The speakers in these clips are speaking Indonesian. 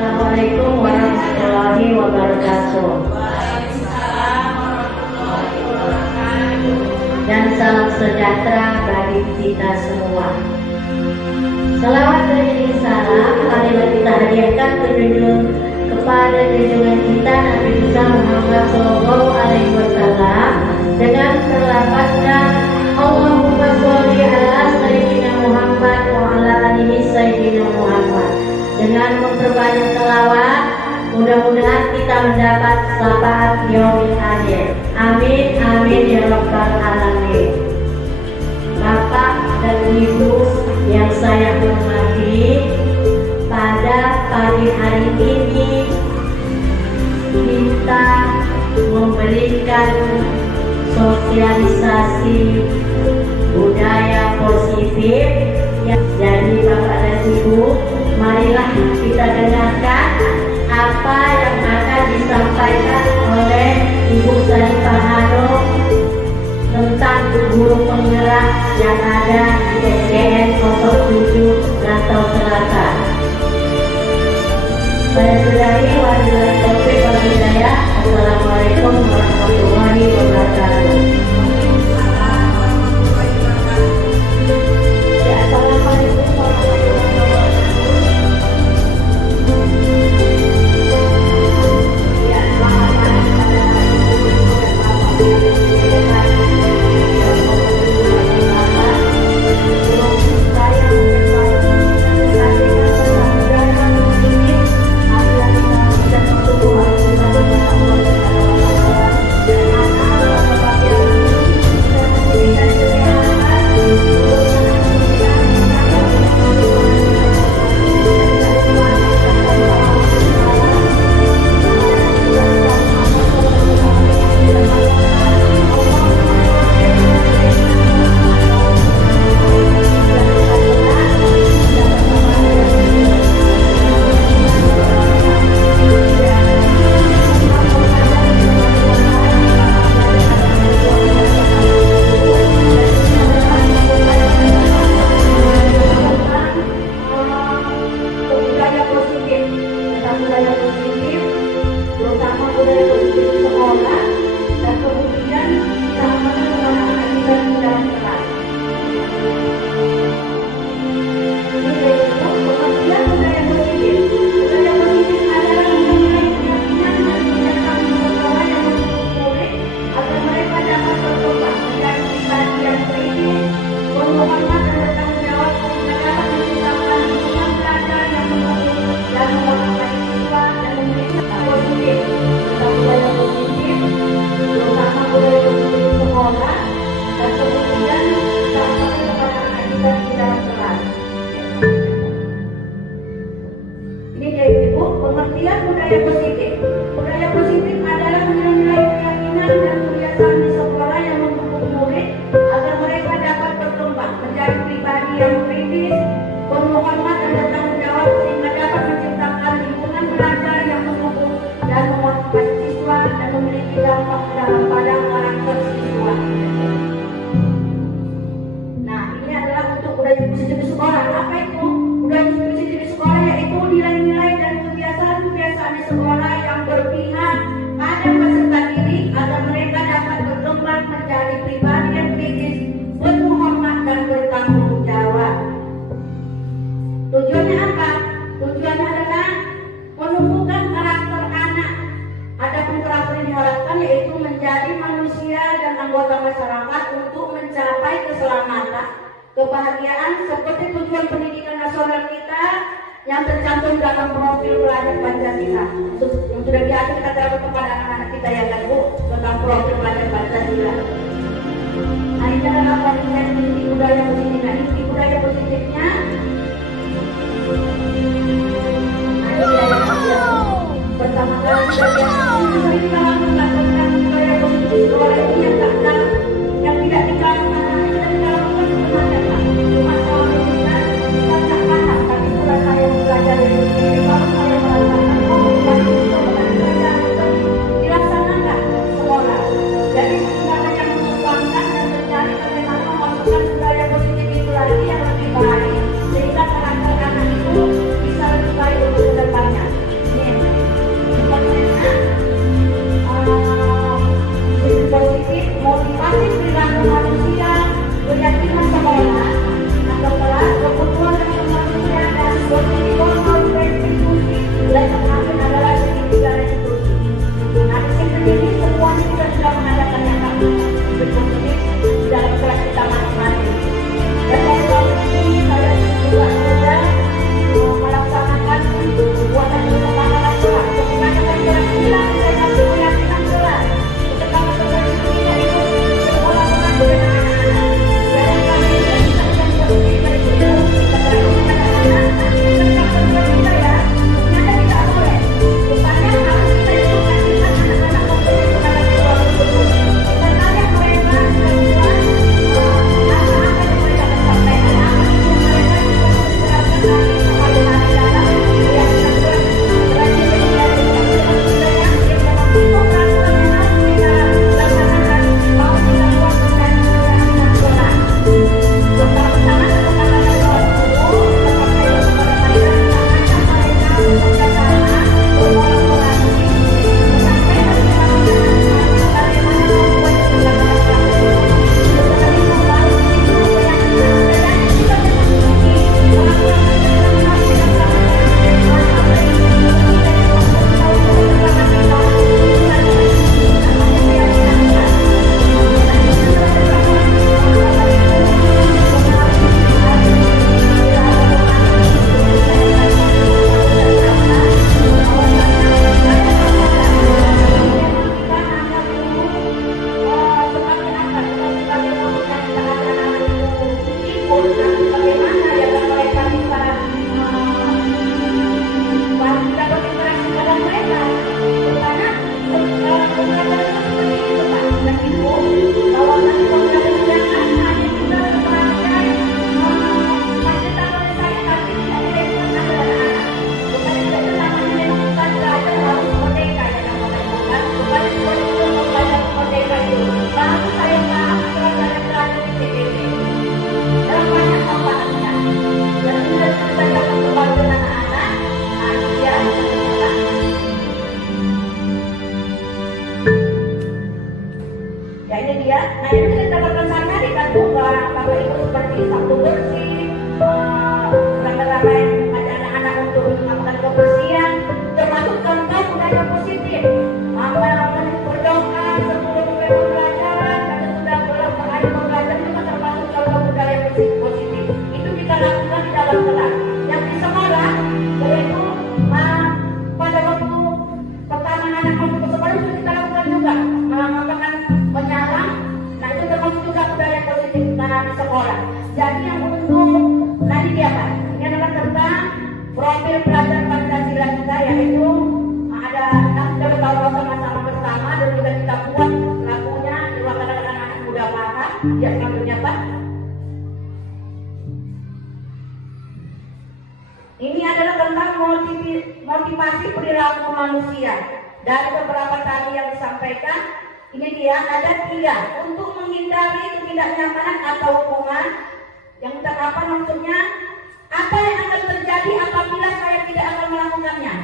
Assalamualaikum warahmatullahi wabarakatuh. Dan salam sejahtera bagi kita semua. Selawat beriring salam marilah kita hadiahkan ke junjung kepada junjungan kita Nabi besar Muhammad Shallallahu Alaihi Wasallam dengan terlafaznya Allahumma sholli ala Sayyidina Muhammad wa ala alihi Sayyidina Muhammad. Dengan memperbanyak selawat, mudah-mudahan kita mendapat syafaat yaumil akhir. Amin amin ya rabbal alamin. Bapak dan Ibu yang saya hormati, pada pagi hari ini kita memberikan sosialisasi budaya positif. Jadi Bapak dan Ibu, marilah kita dengarkan apa yang akan disampaikan oleh Ibu Sarifah Hanum tentang guru penggerak yang ada di SDN 07 Rantau Selatan. Saya sudahi, wabillahi taufiq wal hidayah. Assalamualaikum warahmatullahi wabarakatuh. Kebahagiaan seperti tujuan pendidikan nasional kita yang tercantum dalam profil pelajar Pancasila yang sudah biasa kita terapkan kepada anak-anak kita yang lain tentang profil pelajar Pancasila. Nah, ini adalah pendidikan inti budaya positif. Nah, inti budaya positifnya pertama kali kita melakukan budaya positif sekolah ini yang tidak dikalahkan. motivasi perilaku manusia. Dari beberapa tadi yang disampaikan, ini dia ada 3 untuk menghindari ketidaknyamanan atau hukuman. Yang apa maksudnya? Apa yang akan terjadi apabila saya tidak akan melakukannya?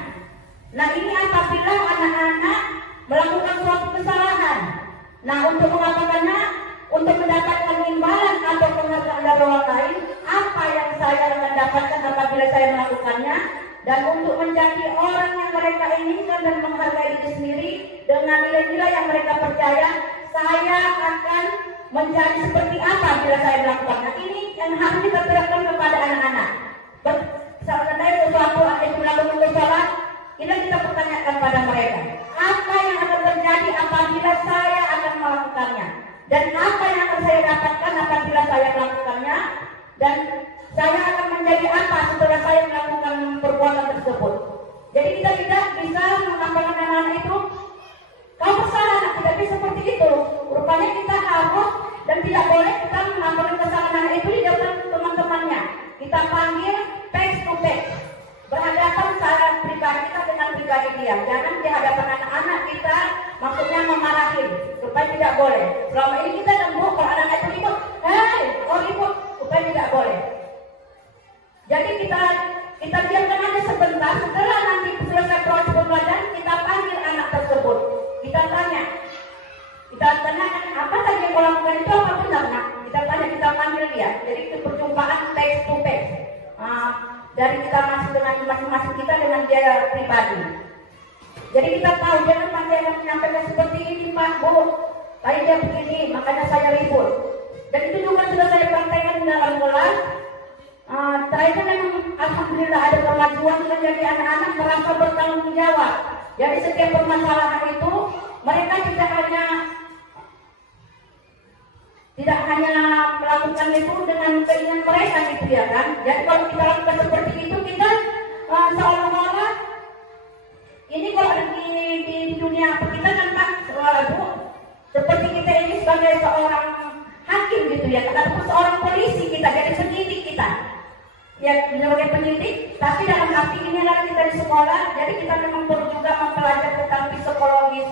Nah, ini apabila anak-anak melakukan suatu kesalahan. Nah, untuk mengatakannya, untuk mendapatkan imbalan atau penghargaan dari orang lain, apa yang saya akan dapatkan apabila saya melakukannya, dan untuk menjadi orang yang mereka inginkan dan menghargai diri sendiri dengan nilai-nilai yang mereka percaya, saya akan menjadi seperti apa bila saya melakukannya. Ini yang harus kita terapkan kepada anak-anak. Seandainya sesuatu yang melakukan kesalahan, ini kita pertanyakan pada mereka, apa yang akan terjadi apabila saya akan melakukannya, dan apa yang akan saya dapatkan apabila saya melakukannya, dan saya akan menjadi apa setelah saya melakukan perbuatan tersebut. Jadi kita tidak bisa mengatakan anak-anak itu, kau bersalah, tidak bisa seperti itu. Rupanya kita harus dan tidak boleh kita melakukan kesalahan itu di depan teman-temannya. Kita panggil face to face, berhadapan secara pribadi kita dengan pribadi dia. Jangan di hadapan anak-anak kita, maksudnya memarahin, supaya tidak boleh. Selama ini kita lembut, kalau anak-anak itu ribut, hei, oh ribut, supaya tidak boleh. Jadi kita diamkan aja sebentar. Setelah nanti selesai proses pembelajaran, kita panggil anak tersebut. Kita tanyakan apa tadi yang kau lakukan itu apa benar nak? Kita panggil dia. Jadi itu perjumpaan face to face. Dari kita masing-masing kita dengan dia pribadi. Jadi kita tahu jangan pasti akan menyampaikan seperti ini Pak Bu. Tadi dia begini, makanya saya ribut. Dan itu juga sudah saya praktekkan dalam kelas. Saya memang alhamdulillah ada kemajuan menjadi anak-anak merasa bertanggung jawab. Jadi setiap permasalahan itu mereka tidak hanya melakukan itu dengan keinginan mereka gitu ya kan. Jadi kalau kita lakukan seperti itu kita seolah-olah ini kalau di dunia kita kan Pak seperti kita ini sebagai seorang hakim gitu ya, ataupun seorang polisi kita jadi penyidik kita. Ya, sebagai penyidik, tapi dalam arti ini adalah kita di sekolah, jadi kita memang perlu juga mempelajari tentang psikologis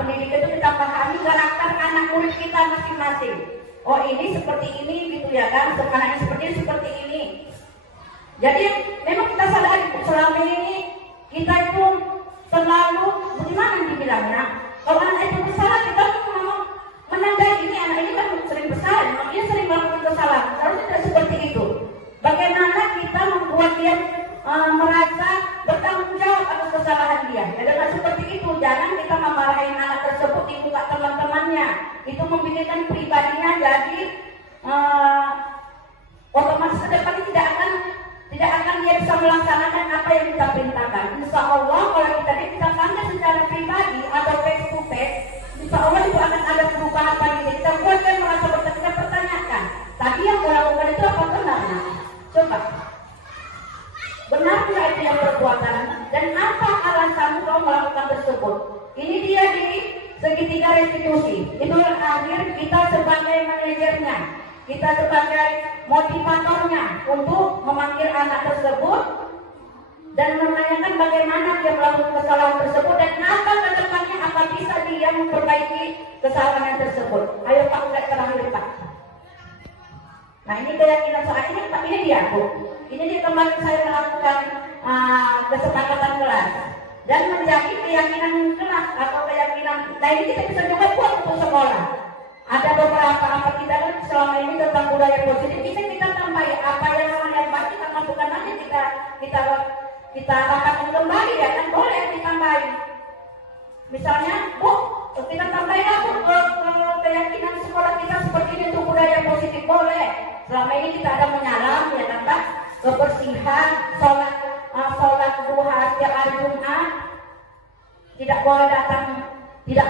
pendidikan itu, kita pahami karakter anak murid kita masing-masing. Oh ini seperti ini gitu ya kan, anaknya seperti ini. Jadi memang kita sadari selama ini kita itu selalu bagaimana dibilangnya, kalau anak itu bersalah kita memang menandai ini anak ini kan sering bersalah, dia sering melakukan kesalahan, harusnya tidak seperti itu. Bagaimana kita membuat dia merasa bertanggung jawab atas kesalahan dia. Ya, dengan seperti itu, jangan kita memarahi anak tersebut di muka teman-temannya. Itu membikinkan pribadinya jadi otomatis ke depan tidak akan dia bisa melaksanakan apa yang kita perintahkan. Insya Allah kalau kita panggil secara pribadi atau face to face, insya Allah itu akan ada perubahan bagi kita. Buat dia merasa kita pertanyakan, tadi yang kau lakukan itu apa benar? Coba, benar tidak itu yang perbuatan? Dan apa alasanmu kau melakukan tersebut? Ini dia di segitiga restitusi. Itu yang akhir kita sebagai manajernya, kita sebagai motivatornya untuk memanggil anak tersebut dan menanyakan bagaimana dia melakukan kesalahan tersebut dan apa ke depannya, apa bisa dia memperbaiki kesalahan tersebut. Ayo Pak, udah terakhir Pak. Nah ini keyakinan soal ini Pak, ini dia Bu. Ini dia kemarin saya melakukan kesepakatan kelas dan menjadi keyakinan kelas atau keyakinan. Nah ini kita bisa juga buat untuk sekolah. Ada beberapa apa kita kan selama ini tentang budaya positif, bisa kita tambahin apa yang baik kita masukkan nanti kita rapatkan kembali ya kan, boleh ditambahin. Misalnya Bu, kita tambahin ke keyakinan sekolah kita seperti ini untuk budaya positif, boleh. Selama ini kita ada menyalam ya kan Pak, kebersihan, sholat duha setiap hari Jumat, tidak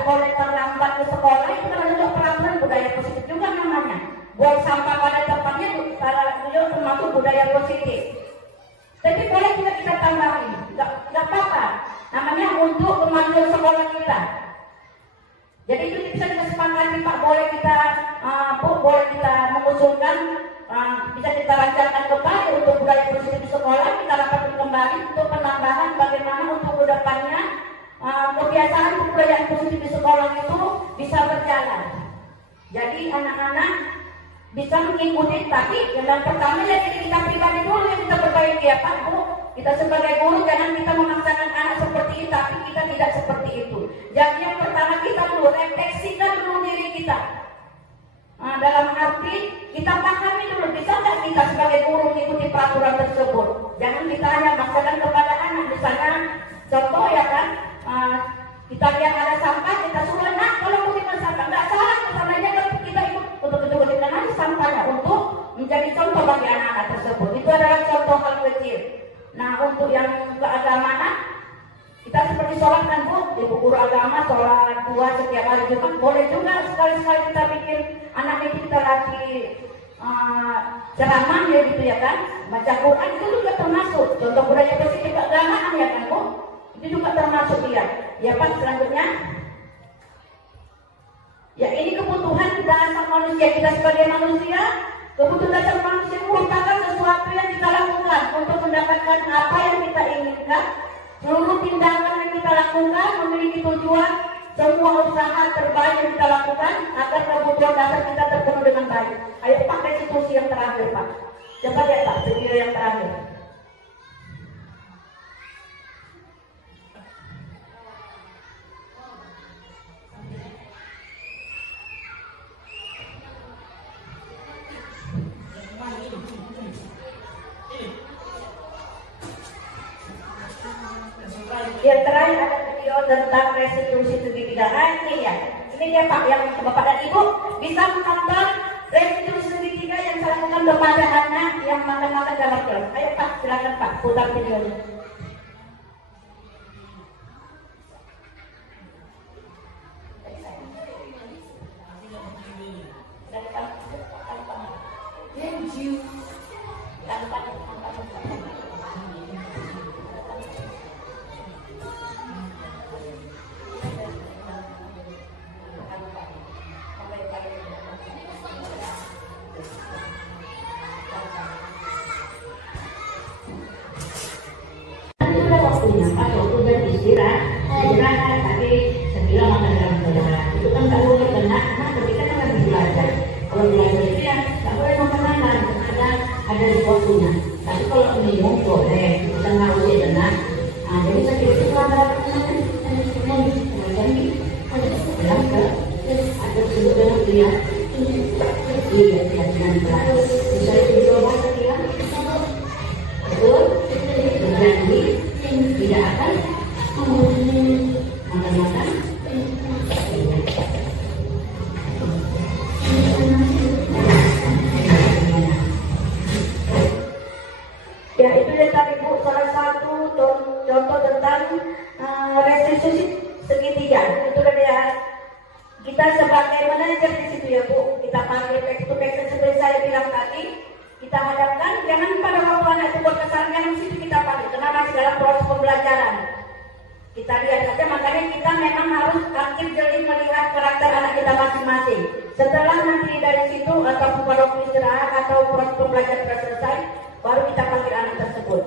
boleh terlambat ke sekolah. Itu kan juga peraturan budaya positif juga namanya. Buang sampah pada tempatnya juga termasuk budaya positif. Tapi boleh juga kita tambahin, nggak apa-apa. Namanya untuk kemajuan sekolah kita. Jadi itu bisa kita sepakati Pak, boleh kita mengusulkan bisa kita lancarkan kembali untuk budaya positif di sekolah. Kita lakukan kembali untuk penambahan bagaimana untuk kedepannya kebiasaan kebudayaan positif di sekolah itu bisa berjalan. Jadi anak-anak bisa mengikuti, tapi yang pertama dari kita pribadi dulu yang kita perbaiki ya Pak Bu. Kita sebagai guru jangan kita memaksakan anak seperti itu, tapi kita tidak seperti itu. Jadi yang pertama kita dulu refleksikan dulu diri kita. Dalam arti kita pahami dulu, bisa nggak kita sebagai guru mengikuti peraturan tersebut. Jangan kita hanya maksakan kepada anak. Misalnya contoh ya kan, kita lihat ada sampah, kita suruh nak kalau kutipan sampah, nggak salah kesananya kalau kita ikut untuk kutipan aja sampahnya untuk menjadi contoh bagi anak-anak tersebut. Itu adalah contoh hal kecil. Nah untuk yang keagamaan, kita seperti sholat kan Bu, ibu guru agama sholat 2 setiap hari Jumat, boleh juga sekali-sekali kita bikin anak itu kita lagi ceramah ya gitu ya kan, baca Quran itu juga termasuk contoh budaya positif keagamaan ya kan Bu, itu juga termasuk dia. Ya Pak, selanjutnya ya ini kebutuhan dasar manusia kita sebagai manusia. Kebutuhan dasar manusia merupakan sesuatu yang kita lakukan untuk mendapatkan apa yang kita inginkan. Seluruh tindakan yang kita lakukan memiliki tujuan. Semua usaha terbaik yang kita lakukan agar kebutuhan dasar kita terpenuhi dengan baik. Ayo Pak, restitusi yang terakhir Pak. Coba lihat Pak, video yang terakhir. Yang terakhir ada video tentang restitusi segitiga. Ini ya, ini dia Pak, yang Bapak dan Ibu bisa menonton restitusi segitiga yang saya lakukan kepada anak yang makan-makan dalam kelas. Ayo Pak, silakan Pak, putar videonya. Istirahat, tapi sebilang makan dalam kelas itu kan tak boleh kena, ketika kan harus belajar. Kalau belajar itu ya tak boleh makan, ada di waktunya. Tapi kalau minum boleh, kita nggak boleh kena. Jadi sakit itu ada dalam ke ada sebuah dia dengan kelas. Bisa dicoba sekian, betul, berjanji tidak akan makan-makan. Ya itu dia tadi Bu, salah satu contoh tentang restitusi segitiga. Itu dia kita sebagai manajer di situ ya Bu, kita panggil back to back seperti saya bilang tadi. Kita hadapkan jangan pada waktu anak itu buat kesalahan yang di situ kita panggil, karena masih dalam proses pembelajaran. Kita lihat saja, makanya kita memang harus aktif jeli melihat karakter anak kita masing-masing. Setelah nanti dari situ atau pada waktu istirahat atau proses pembelajaran sudah selesai, baru kita panggil anak tersebut.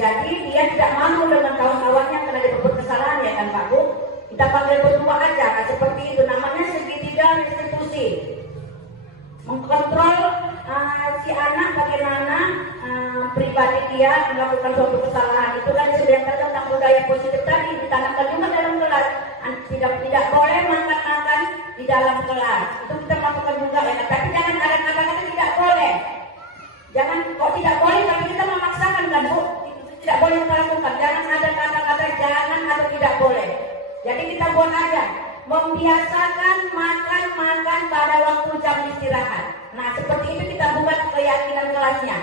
Jadi dia tidak malu dengan kawan-kawannya karena dia berbuat kesalahan ya kan Pak Bu. Kita panggil berdua aja, nah, seperti itu namanya segitiga restitusi. Mengkontrol si anak bagaimana pribadi dia melakukan suatu kesalahan. Itu kan sudah yang tentang budaya positif tadi ditanamkan juga dalam kelas. Tidak boleh makan-makan di dalam kelas. Itu kita lakukan juga ya. Tapi jangan ada kata-kata tidak boleh. Jangan kok tidak boleh tapi kita memaksakan kan Bu. Tidak boleh kita lakukan. Jangan ada kata-kata jangan atau tidak boleh. Jadi kita buat aja. Membiasakan makan pada waktu jam istirahat. Nah seperti itu kita buat keyakinan kelasnya.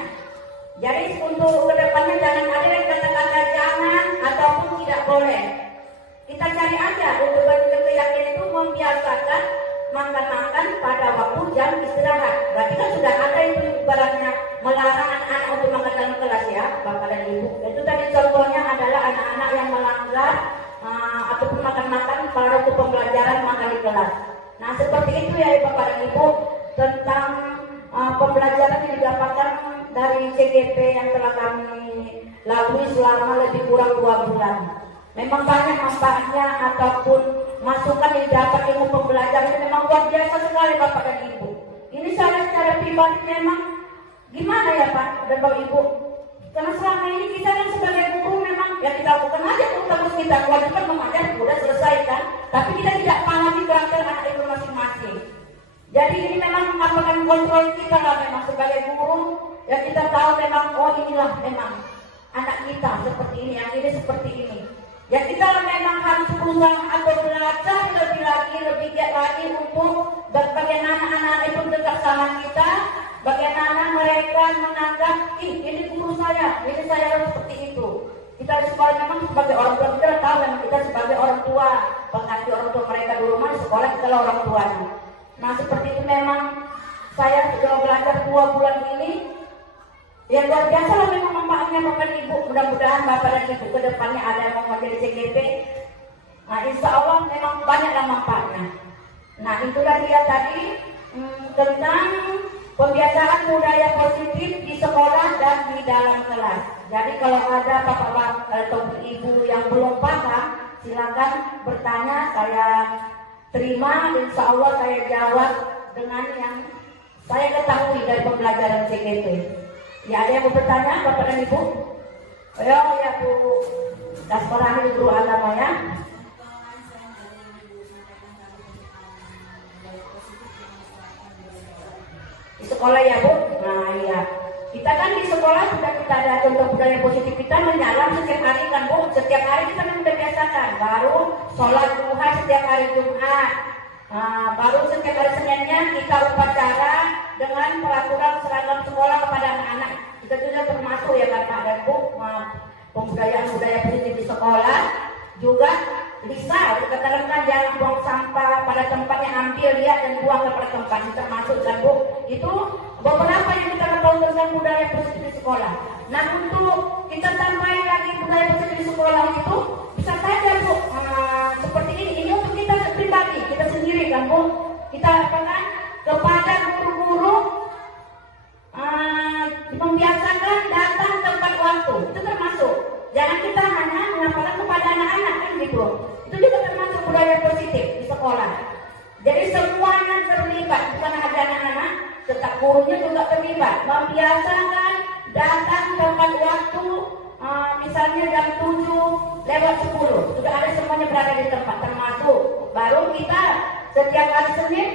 Jadi untuk kedepannya jangan ada yang kata-kata jangan ataupun tidak boleh. Kita cari aja untuk keyakinan itu membiasakan makan pada waktu jam istirahat. Berarti kan sudah ada itu ibaratnya melarang anak-anak untuk makan dalam kelas ya Bapak dan Ibu. Itu tadi contohnya adalah anak-anak yang melanggar ataupun makan pada waktu pembelajaran makan di kelas. Nah seperti itu ya Bapak dan Ibu tentang pembelajaran di didapatkan dari CGP yang telah kami lalui selama lebih kurang 2 bulan. Memang banyak manfaatnya ataupun masukan yang dapat ilmu pembelajaran itu memang luar biasa sekali Bapak dan Ibu. Ini saya secara pribadi memang gimana ya Pak dan Bapak Ibu? Karena selama ini kita kan sebagai guru memang ya kita lakukan aja tugas kita, kewajiban mengajar sudah selesai kan, tapi kita tidak pahami karakter anak itu masing-masing. Jadi ini memang merupakan kontrol kita lah memang sebagai guru, ya kita tahu memang oh inilah memang anak kita seperti ini, yang ini seperti ini. Ya kita memang harus berusaha atau belajar lebih lagi, lebih giat lagi untuk bagaimana anak-anak itu dekat sama kita, bagaimana mereka menganggap, ini guru saya, ini saya harus seperti itu. Kita di sekolah memang sebagai orang tua, kita tahu memang kita sebagai orang tua, pengasuh orang tua mereka di rumah, di sekolah kita lah orang tuanya. Nah seperti itu memang saya sudah belajar 2 bulan ini. Ya luar biasa lah memang manfaatnya Bapak dan Ibu. Mudah-mudahan Bapak dan Ibu ke depannya ada yang mau menjadi CGP. Nah insya Allah memang banyaklah manfaatnya. Nah itulah dia tadi tentang pembiasaan budaya positif di sekolah dan di dalam kelas. Jadi kalau ada Bapak atau Ibu yang belum paham, silakan bertanya, saya terima, insya Allah saya jawab dengan yang saya ketahui dari pembelajaran CGP. Ya ada yang mau bertanya Bapak dan Ibu? Ayo ya Bu Dasparani guru agama ya. Di sekolah ya Bu? Nah iya. Kita kan di sekolah sudah kita ada contoh budaya positif, kita menyalam setiap hari kan Bu. Setiap hari kita sudah biasakan. Baru sholat duha setiap hari Jumat. Baru setiap hari Seninnya kita upacara dengan peraturan seragam sekolah kepada anak-anak. Kita juga termasuk ya kan Pak dan Bu, pembudayaan budaya positif di sekolah. Juga bisa dikatakan jangan buang sampah pada tempatnya, ambil lihat dan buang kepada tempat, itu termasuk kan Bu. Itu beberapa yang kita ketahui tentang budaya positif di sekolah. Nah untuk kita tambahin lagi budaya positif di sekolah itu bisa saja Bu, seperti ini untuk kita pribadi, kita sendiri kan Bu. Kita akan kepada guru-guru membiasakan datang tepat waktu, itu termasuk. Jangan kita hanya mengatakan kepada anak-anak kan gitu. Itu juga termasuk budaya positif di sekolah. Jadi semuanya terlibat, bukan hanya anak-anak, tetap gurunya juga terlibat. Membiasakan datang tepat waktu, misalnya jam 7:50, sudah ada semuanya berada di tempat termasuk. Baru kita setiap hari Senin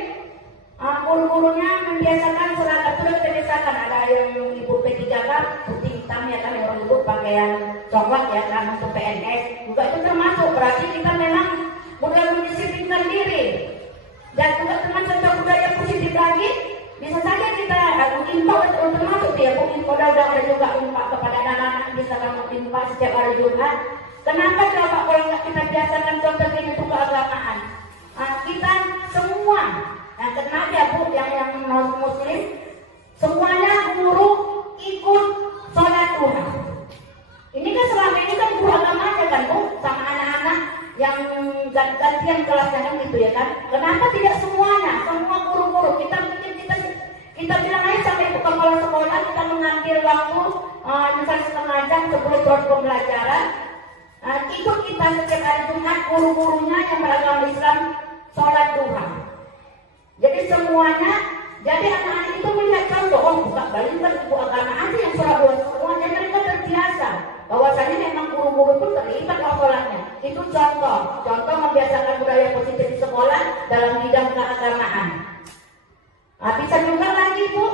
guru-gurunya membiasakan seragam, sudah kita biasakan. Ada yang Ibu P3K putih hitam ya kan, orang Ibu pakaian coklat ya kan untuk PNS juga itu termasuk. Berarti kita memang sudah mendisiplinkan diri. Dan juga teman contoh budaya positif lagi, bisa saja kita mengimbau termasuk ya, mengimbau dan ada juga infak kepada anak-anak, misalkan infak setiap hari Jumat. Kenapa coba kalau nggak kita biasakan contoh ini untuk keagamaan? Kita semua yang kenal ya Bu, yang muslim, semuanya guru ikut sholat duha. Ini kan selama ini kan guru agama aja kan Bu, sama anak-anak yang gantian kelasnya kan gitu ya kan. Kenapa tidak semuanya, semua guru-guru kita bilang aja sampai Bu kepala sekolah, kita mengambil waktu misalnya setengah jam sebelum proses pembelajaran, ikut kita setiap hari Jumat guru-gurunya yang beragama Islam sholat duha. Jadi semuanya, jadi anak-anak itu melihat contoh, oh bukan balik kan ibu agama aja yang sholat duha, semuanya mereka terbiasa. Bahwasanya memang guru-guru pun terlibat sholatnya. Itu contoh membiasakan budaya positif di sekolah dalam bidang keagamaan. Bisa juga lagi Bu,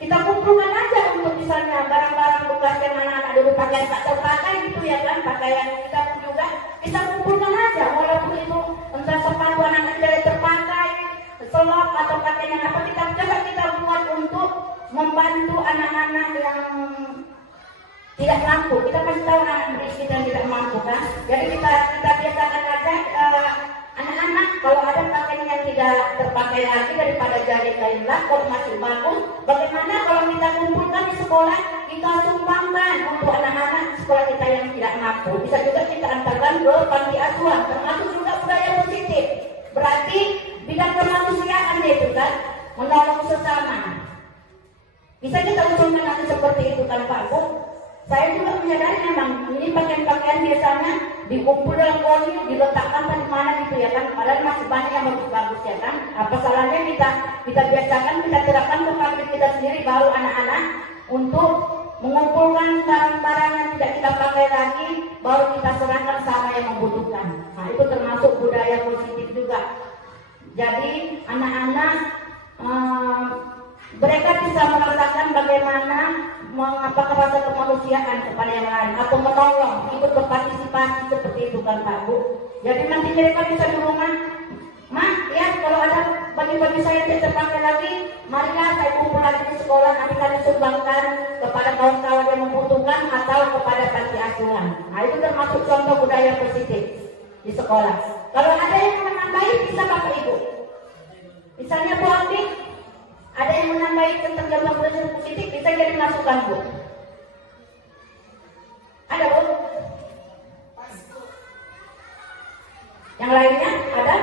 kita kumpulkan aja untuk misalnya barang-barang bekas yang anak-anak dulu pakaian tak terpakai gitu ya kan, pakaian kita pun juga kita kumpulkan aja, walaupun itu entah sepatu anak-anak tidak terpakai, selop atau pakaian yang apa, kita coba kita buat untuk membantu anak-anak yang tidak mampu. Kita pasti tahu anak-anak kita yang tidak mampu kan, jadi kita biasakan aja anak-anak kalau ada pakaian yang tidak terpakai lagi daripada jadi kain lakor masih bagus, bagaimana kalau kita kumpulkan di sekolah, kita sumbangkan untuk anak-anak sekolah kita yang tidak mampu. Bisa juga kita antarkan ke panti asuhan, termasuk juga budaya positif. Berarti bidang kemanusiaan itu kan, menolong sesama. Bisa kita usulkan nanti seperti itu kan Pak Bu? Saya juga menyadari memang ini pakaian-pakaian biasanya dikumpul dalam koli, diletakkan di mana gitu ya kan. Padahal masih banyak yang bagus-bagus ya kan. Apa salahnya kita biasakan, kita terapkan kepada kita sendiri baru anak-anak untuk mengumpulkan barang-barang yang tidak kita pakai lagi, baru kita serahkan sama yang membutuhkan. Nah itu termasuk budaya positif juga. Jadi anak-anak mereka bisa merasakan bagaimana mengapa rasa kemanusiaan kepada yang lain atau menolong, ikut berpartisipasi seperti itu kan Pak Bu. Jadi nanti mereka bisa di rumah, Ma, ya kalau ada baju-baju saya tidak terpakai lagi, marilah saya kumpul lagi di sekolah, nanti kami sumbangkan kepada kawan-kawan yang membutuhkan atau kepada panti asuhan. Nah itu termasuk contoh budaya positif di sekolah. Kalau ada yang menambahi bisa Bapak Ibu. Misalnya Bu Abdi, ada yang menambahi tentang jam budaya positif, bisa jadi masukan Bu. Ada Bu? Yang lainnya ada?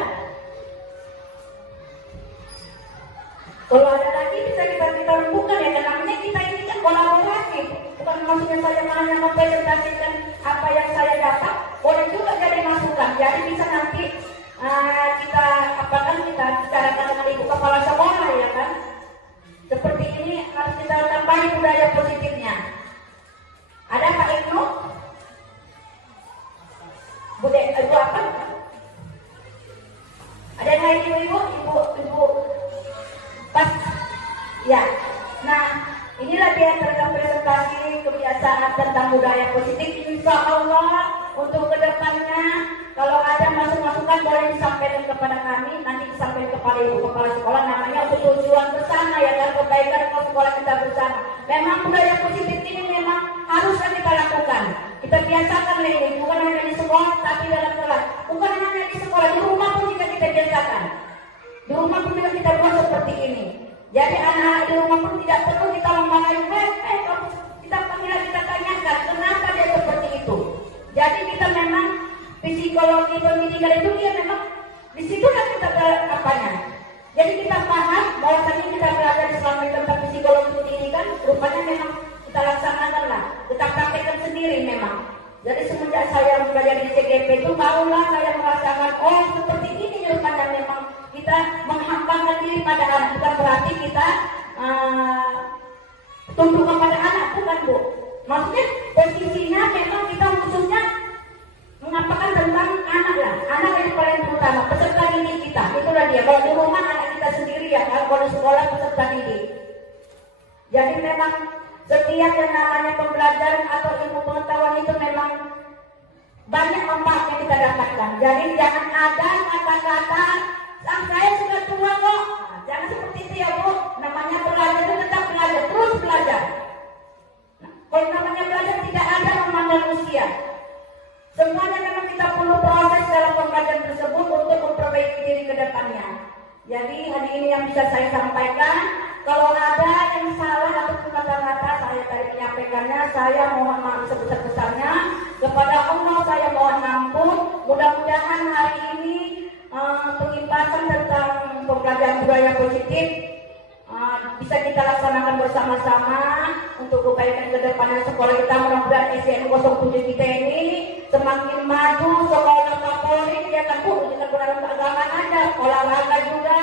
Kalau ada lagi bisa kita rembukan ya, karena namanya kita ini kan kolaborasi. Bukan maksudnya saya hanya mempresentasikan apa yang saya dapat, boleh juga jadi masukan. Jadi bisa nanti kita bicarakan dengan ibu kepala sekolah ya kan. Seperti ini harus kita tambahi budaya positifnya. Ada Pak Ibnu? Ibu apa? Ada yang lain ibu? Ibu pas ya. Nah inilah dia tentang presentasi kebiasaan tentang budaya positif. Insya Allah untuk kedepannya kalau ada masukan boleh disampaikan kepada kami, nanti disampaikan kepada ibu kepala sekolah, namanya untuk tujuan bersama ya kan, kebaikan sekolah kita bersama. Memang budaya positif ini memang harusnya kita lakukan. Kita biasakan ini bukan hanya di sekolah tapi dalam kelas, bukan hanya di sekolah, di rumah pun juga kita biasakan. Di rumah pun juga kita buat seperti ini. Jadi anak-anak di rumah pun tidak perlu kita memarahi, kita panggil, kita tanyakan kenapa dia seperti itu. Jadi kita memang psikologi pendidikan itu dia memang disitulah kita apanya. Jadi kita paham bahwasanya kita belajar selama tentang psikologi pendidikan, rupanya memang kita laksanakan lah, kita praktekkan sendiri memang. Jadi semenjak saya belajar di CGP itu barulah saya merasakan seperti ini rupanya memang kita menghambangkan diri pada anak, bukan berarti kita tunduk kepada anak, bukan Bu. Maksudnya posisinya memang kita khususnya mengapakan tentang anak lah, anak yang paling terutama, peserta didik kita, itulah dia. Kalau di rumah anak kita sendiri ya, kalau di sekolah peserta didik. Jadi memang setiap yang namanya pembelajaran atau ilmu pengetahuan itu memang banyak manfaat yang kita dapatkan. Jadi jangan ada kata-kata saya sudah tua kok. Nah, jangan seperti itu ya Bu. Namanya belajar itu tetap belajar, terus belajar. Nah, kalau namanya belajar tidak ada memandang usia. Semuanya memang kita perlu proses dalam pembelajaran tersebut untuk memperbaiki diri ke depannya. Jadi hari ini yang bisa saya sampaikan. Kalau ada yang salah atau kata-kata saya tadi menyampaikannya, saya mohon maaf sebesar-besarnya. Kepada Allah saya mohon ampun. Mudah-mudahan hari ini pengimpasan tentang pembelajaran budaya positif bisa kita laksanakan bersama-sama untuk kebaikan ke depannya sekolah kita. Mudah-mudahan SDN 07 kita ini semakin maju, sekolah Kapolri ya kan Bu, kita berada keagamaan ada, olahraga juga,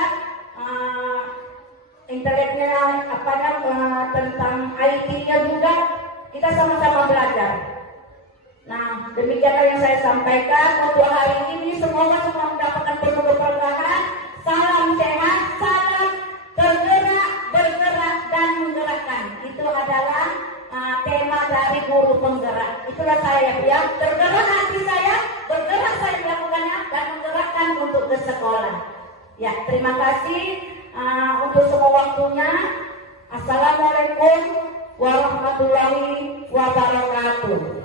internetnya tentang IT-nya juga, kita sama-sama belajar. Nah, demikianlah yang saya sampaikan untuk hari ini. Semoga semua mendapatkan penuh keberkahan. Salam sehat, salam tergerak, bergerak dan menggerakkan. Itu adalah tema dari guru penggerak. Itulah saya ya. Tergerak hati saya, bergerak saya melakukannya dan menggerakkan untuk ke sekolah. Ya, terima kasih untuk semua waktunya. Assalamualaikum warahmatullahi wabarakatuh.